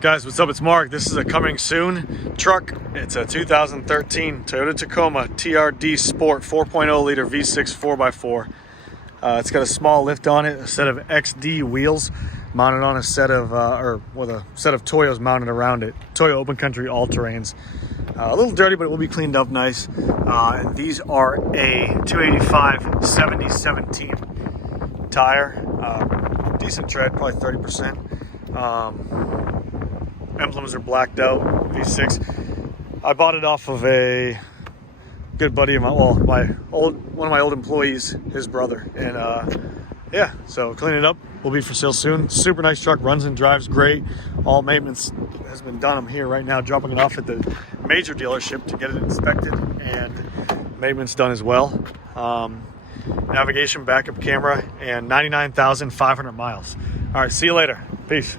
Guys, what's up? It's Mark. This is a coming soon truck. It's a 2013 Toyota Tacoma TRD Sport 4.0 liter V6 4x4. It's got a small lift on it, a set of XD wheels mounted on a set of, with a set of Toyos mounted around it. Toyo Open Country all-terrains. A little dirty, but it will be cleaned up nice. And these are a 285 70/17 tire. Decent tread, probably 30%. Emblems are blacked out, V6. I bought it off of a good buddy of mine, one of my old employees, his brother. And yeah, so clean it up. Will be for sale soon. Super nice truck, runs and drives great. All maintenance has been done. I'm here right now dropping it off at the major dealership to get it inspected and maintenance done as well. Navigation, backup camera, and 99,500 miles. All right, see you later. Peace.